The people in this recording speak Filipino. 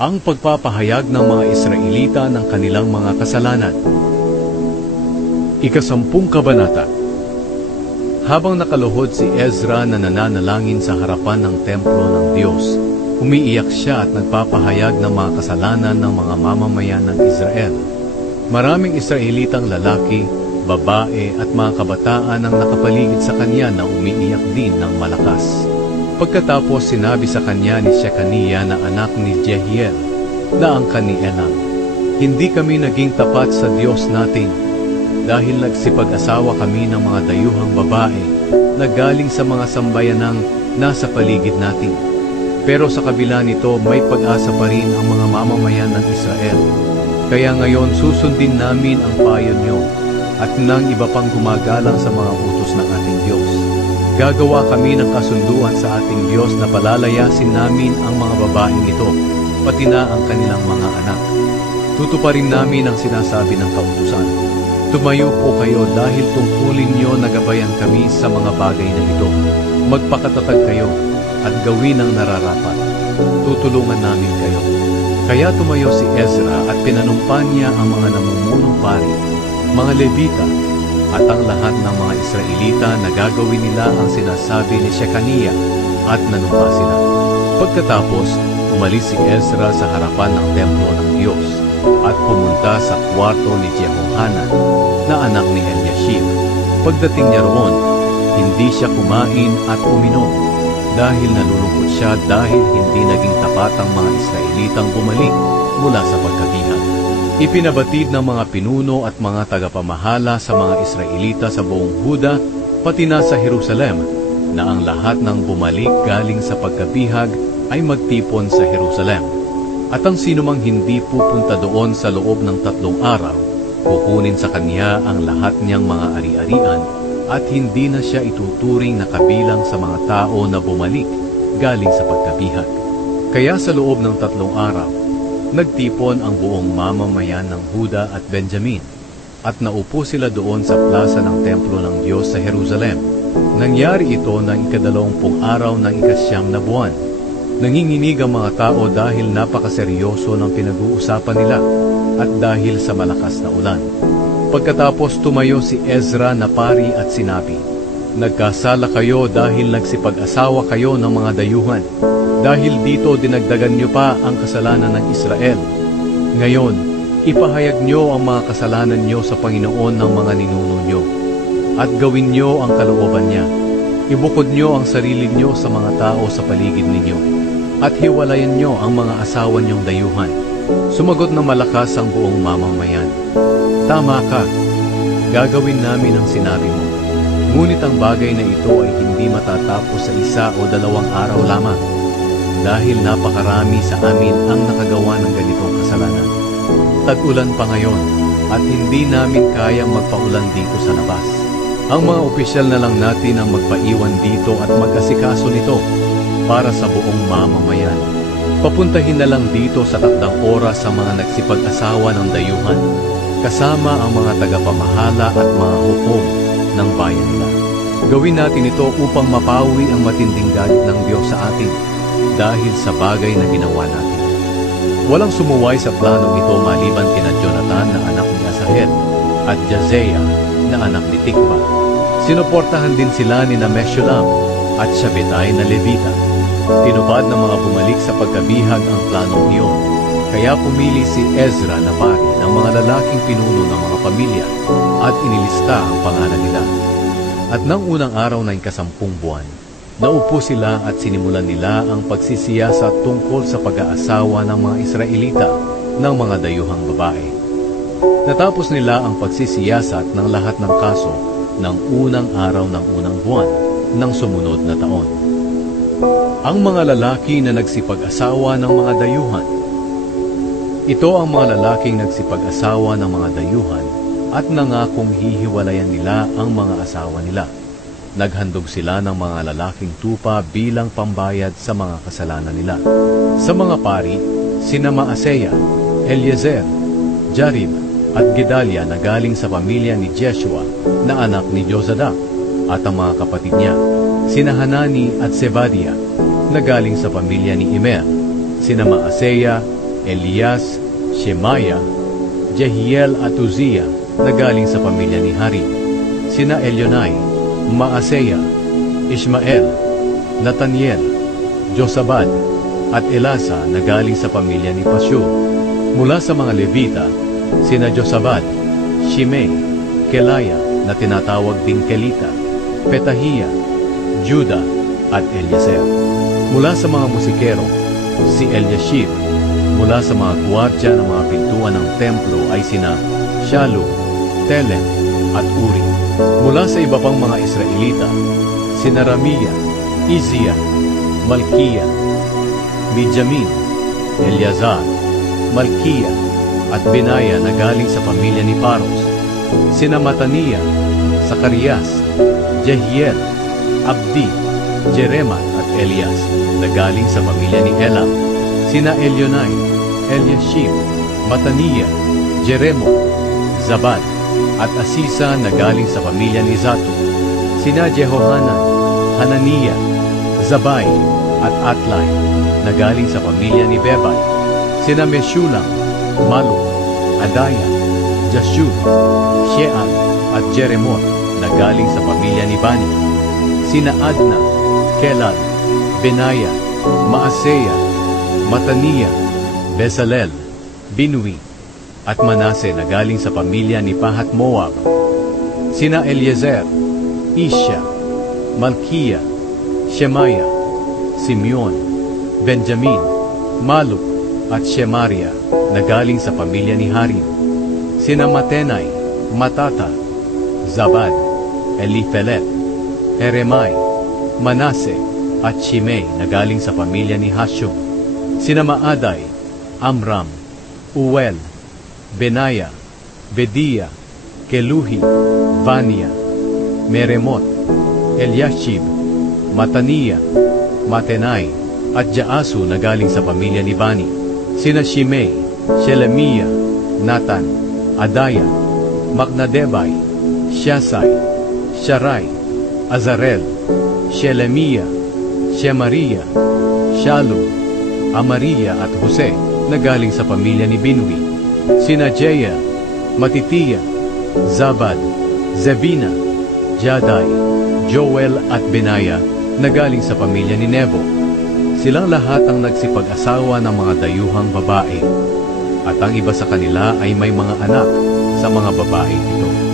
Ang pagpapahayag ng mga Israelita ng kanilang mga kasalanan. Ika-10 kabanata. Habang nakaluhod si Ezra na nananalangin sa harapan ng templo ng Diyos, umiiyak siya at nagpapahayag ng mga kasalanan ng mga mamamayan ng Israel. Maraming Israelitang lalaki, babae at mga kabataan ang nakapaligid sa kanya na umiiyak din ng malakas. Pagkatapos sinabi sa kanya ni Shekaniah na anak ni Jehiel, na angkan ni Elam, "Hindi kami naging tapat sa Diyos natin, dahil nagsipag-asawa kami ng mga dayuhang babae na galing sa mga sambayanang nasa paligid natin. Pero sa kabila nito may pag-asa pa rin ang mga mamamayan ng Israel. Kaya ngayon susundin namin ang payo niyo at ng iba pang gumagalang sa mga utos ng ating Diyos. Gagawa kami ng kasunduan sa ating Diyos na palalayasin namin ang mga babaeng ito, pati na ang kanilang mga anak. Tutuparin namin ang sinasabi ng kautusan. Tumayo po kayo dahil tungkulin niyo na gabayan kami sa mga bagay na ito. Magpakatatag kayo at gawin ang nararapat. Tutulungan namin kayo." Kaya tumayo si Ezra at pinanumpa niya ang mga namumunong pari, mga Levita, at ang lahat ng mga Israelita na gagawin nila ang sinasabi ni Shekaniah at nanumpa sila. Pagkatapos, umalis si Ezra sa harapan ng templo ng Diyos at pumunta sa kwarto ni Jehohanan na anak ni Eliashib. Pagdating niya roon, hindi siya kumain at uminom dahil nalulungkot siya dahil hindi naging tapat ang mga Israelitang bumalik mula sa pagkabihag. Ipinabatid ng mga pinuno at mga tagapamahala sa mga Israelita sa buong Huda, pati na sa Jerusalem, na ang lahat ng bumalik galing sa pagkabihag ay magtipon sa Jerusalem. At ang sinumang hindi pupunta doon sa loob ng 3 araw, kukunin sa kanya ang lahat niyang mga ari-arian at hindi na siya ituturing na kabilang sa mga tao na bumalik galing sa pagkabihag. Kaya sa loob ng 3 araw, nagtipon ang buong mamamayan ng Huda at Benjamin, at naupo sila doon sa plaza ng templo ng Diyos sa Jerusalem. Nangyari ito ng 20 araw ng 9 na buwan. Nanginginig ang mga tao dahil napakaseryoso ng pinag-uusapan nila at dahil sa malakas na ulan. Pagkatapos tumayo si Ezra na pari at sinabi, "Nagkasala kayo dahil nagsipag-asawa kayo ng mga dayuhan. Dahil dito dinagdagan niyo pa ang kasalanan ng Israel. Ngayon, ipahayag niyo ang mga kasalanan niyo sa Panginoon ng mga ninuno niyo, at gawin niyo ang kalooban niya. Ibukod niyo ang sarili niyo sa mga tao sa paligid ninyo, at hiwalayan niyo ang mga asawa niyong dayuhan." Sumagot ng malakas ang buong mamamayan, "Tama ka, gagawin namin ang sinabi mo. Ngunit ang bagay na ito ay hindi matatapos sa 1 o 2 araw lamang, dahil napakarami sa amin ang nakagawa ng ganitong kasalanan. Tag-ulan pa ngayon at hindi namin kayang magpaulan dito sa labas. Ang mga opisyal na lang natin ang magpaiwan dito at mag-asikaso nito para sa buong mamamayan. Papuntahin na lang dito sa takdang oras ang mga nagsipag-asawa ng dayuhan, kasama ang mga tagapamahala at mga hukom ng bayan nila. Gawin natin ito upang mapawi ang matinding galit ng Diyos sa atin dahil sa bagay na ginawa natin." Walang sumuway sa planong ito maliban kina Jonathan na anak ni Asahel at Jazeia na anak ni Tikva. Sinuportahan din sila ni Meshullam at Shabbetai na Levita. Tinupad ng mga bumalik sa pagkabihag ang planong iyon. Kaya pumili si Ezra na pari ng mga lalaking pinuno ng mga pamilya at inilista ang pangalan nila. At nang unang araw ng 10 buwan, naupo sila at sinimulan nila ang pagsisiyasat tungkol sa pag-aasawa ng mga Israelita ng mga dayuhang babae. Natapos nila ang pagsisiyasat ng lahat ng kaso ng unang araw ng unang buwan ng sumunod na taon. Ang mga lalaki na nagsipag-asawa ng mga dayuhan. Ito ang mga lalaking nagsipag-asawa ng mga dayuhan at nangakong hihiwalayan nila ang mga asawa nila. Naghandog sila ng mga lalaking tupa bilang pambayad sa mga kasalanan nila. Sa mga pari, sina Maaseya, Eliezer, Jarib, at Gedalia na galing sa pamilya ni Jeshua na anak ni Jozadak, at ang mga kapatid niya, sina Hanani at Sebadia na galing sa pamilya ni Immer, sina Maaseya, Elias, Shemaya, Jehiel at Uzziah na galing sa pamilya ni Harim. Sina Elionai, Maaseya, Ishmael, Nathaniel, Josabad, at Elasa na galing sa pamilya ni Pashur. Mula sa mga Levita, sina Josabad, Shimei, Kelaya na tinatawag ding Kelita, Petahia, Juda, at Eliezer. Mula sa mga musikero, si Eliashib. Mula sa mga gwardya ng mga pintuan ng templo ay sina Shallum, Telem, at Uri. Mula sa iba pang mga Israelita, sina Ramia, Izia, Malkiya, Mijamin, Eleazar, Malkiya, at Benaya na galing sa pamilya ni Paros. Sina Matania, Sakarias, Jehiel, Abdi, Jeremat at Elias na galing sa pamilya ni Elam. Sina Elionai, Eliashib, Matania, Jeremot, Zabad, at Asisa na galing sa pamilya ni Zato. Sina Jehohanan, Hanania, Zabay, at Atlai na galing sa pamilya ni Bebay. Sina Meshulam, Maluk, Adaya, Jashub, Sheal, at Jeremot na galing sa pamilya ni Bani. Sina Adna, Kelal, Benaya, Maaseya, Matania, Bezalel, Binui, at Manase na galing sa pamilya ni Pahat Moab. Sina Eliezer, Isya, Malkiya, Shemaya, Simeon, Benjamin, Maluk, at Shemaria na galing sa pamilya ni Harim. Sina Matenai, Matata, Zabad, Elifelet, Heremai, Manase, at Shimei na galing sa pamilya ni Hashum. Sina Maaday, Amram, Uel, Benaya, Bedia, Keluhi, Vania, Meremot, Eliashib, Matania, Matenai, at Jaasu na galing sa pamilya ni Bani. Sina Shimei, Shelemiah, Natan, Adaya, Maknadebay, Shasai, Sharai, Azarel, Shelemiah, Shemaria, Shalom, Amaria at Jose na galing sa pamilya ni Binui. Sina Jeiel, Matitiya, Zabad, Zebina, Jaday, Joel at Benaya na galing sa pamilya ni Nebo. Silang lahat ang nagsipag-asawa ng mga dayuhang babae, at ang iba sa kanila ay may mga anak sa mga babae ito.